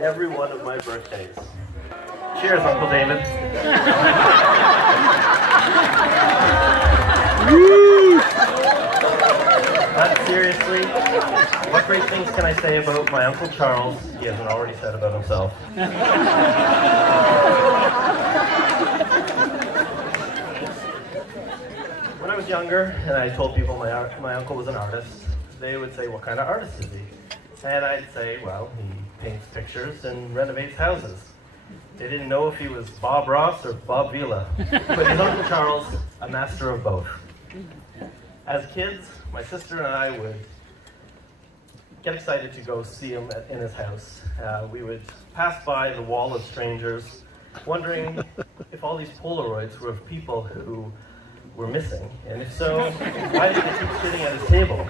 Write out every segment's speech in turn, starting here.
every one of my birthdays. Cheers, Uncle David. But seriously, what great things can I say about my Uncle Charles he hasn't already said about himself? When I was younger and I told people my uncle was an artist, they would say, "What kind of artist is he?" And I'd say, "Well, he paints pictures and renovates houses." They didn't know if he was Bob Ross or Bob Vila, but his Uncle Charles, a master of both. As kids, my sister and I would get excited to go see him in his house. We would pass by the wall of strangers, wondering if all these Polaroids were of people who were missing, and if so, why did they keep sitting at his table?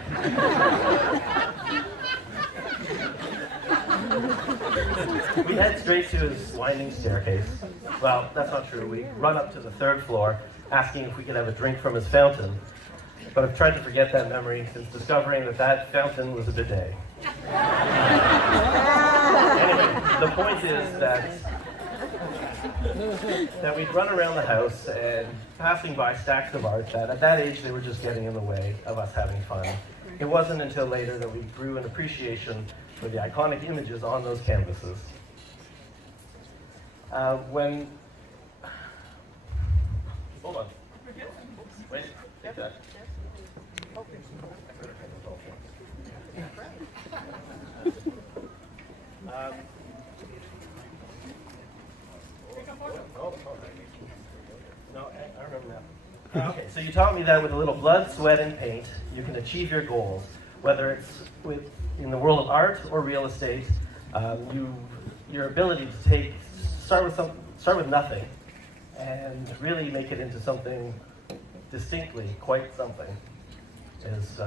We head straight to his winding staircase. Well, that's not true. We run up to the third floor, asking if we could have a drink from his fountain. But I've tried to forget that memory since discovering that fountain was a bidet. Anyway, the point is that we'd run around the house and passing by stacks of art that at that age they were just getting in the way of us having fun. It wasn't until later that we grew an appreciation for the iconic images on those canvases. Hold on. Wait, take that. No, I remember now. Okay, so you taught me that with a little blood, sweat, and paint, you can achieve your goals, whether it's in the world of art or real estate. Your ability to start with nothing and really make it into something distinctly quite something is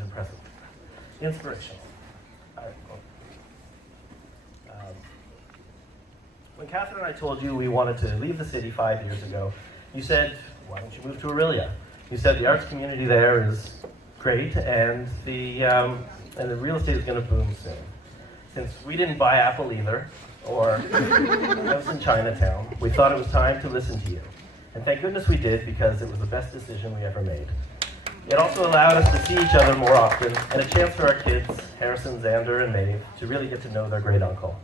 impressive, inspirational. When Catherine and I told you we wanted to leave the city 5 years ago, you said, "Why don't you move to Aurelia?" You said the arts community there is great, and the real estate is going to boom soon. Since we didn't buy Apple either, or house in Chinatown, we thought it was time to listen to you. And thank goodness we did, because it was the best decision we ever made. It also allowed us to see each other more often, and a chance for our kids, Harrison, Xander, and Maeve, to really get to know their great uncle.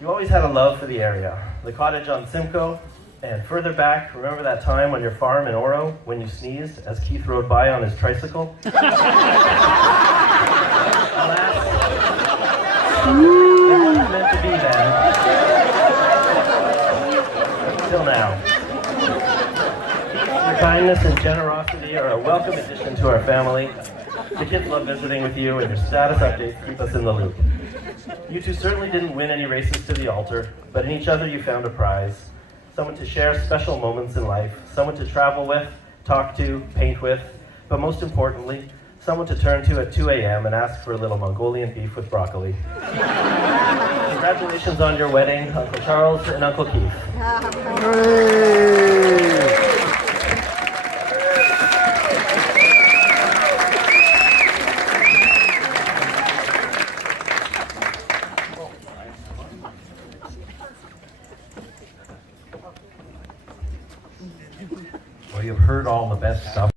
You always had a love for the area. The cottage on Simcoe, and further back, remember that time on your farm in Oro when you sneezed as Keith rode by on his tricycle? Alas, it wasn't meant to be then. Till now. Your kindness and generosity are a welcome addition to our family. The kids love visiting with you, and your status updates keep us in the loop. You two certainly didn't win any races to the altar, but in each other you found a prize. Someone to share special moments in life, someone to travel with, talk to, paint with, but most importantly, someone to turn to at 2 a.m. and ask for a little Mongolian beef with broccoli. Congratulations on your wedding, Uncle Charles and Uncle Keith. Well, you've heard all the best stuff.